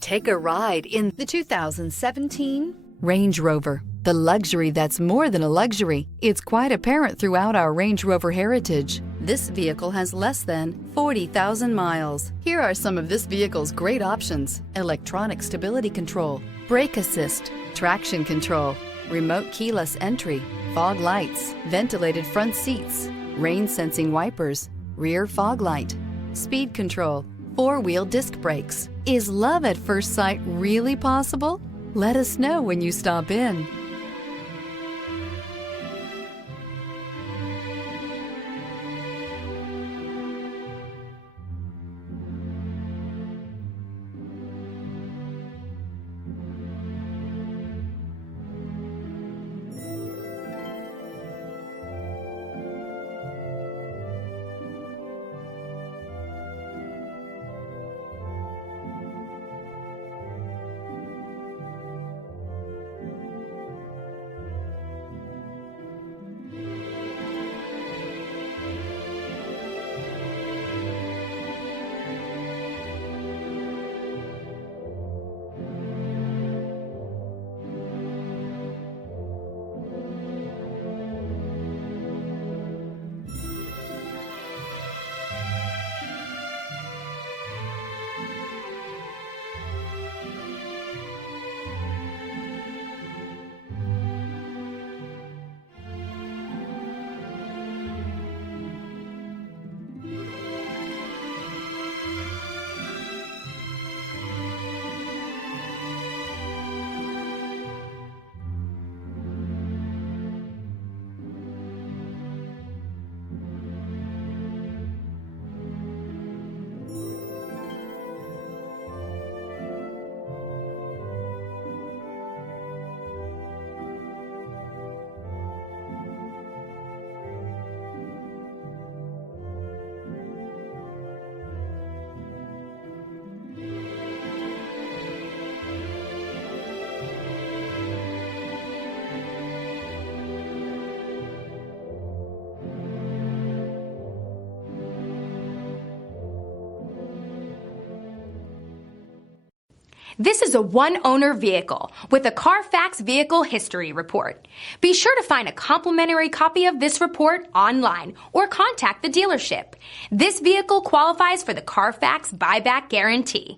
Take a ride in the 2017 Range Rover. The luxury that's more than a luxury. It's quite apparent throughout our Range Rover heritage. This vehicle has less than 40,000 miles. Here are some of this vehicle's great options: electronic stability control, brake assist, traction control, remote keyless entry, fog lights, ventilated front seats, rain sensing wipers, rear fog light, speed control, four-wheel disc brakes. Is love at first sight really possible? Let us know when you stop in. This is a one-owner vehicle with a Carfax Vehicle History Report. Be sure to find a complimentary copy of this report online or contact the dealership. This vehicle qualifies for the Carfax Buyback Guarantee.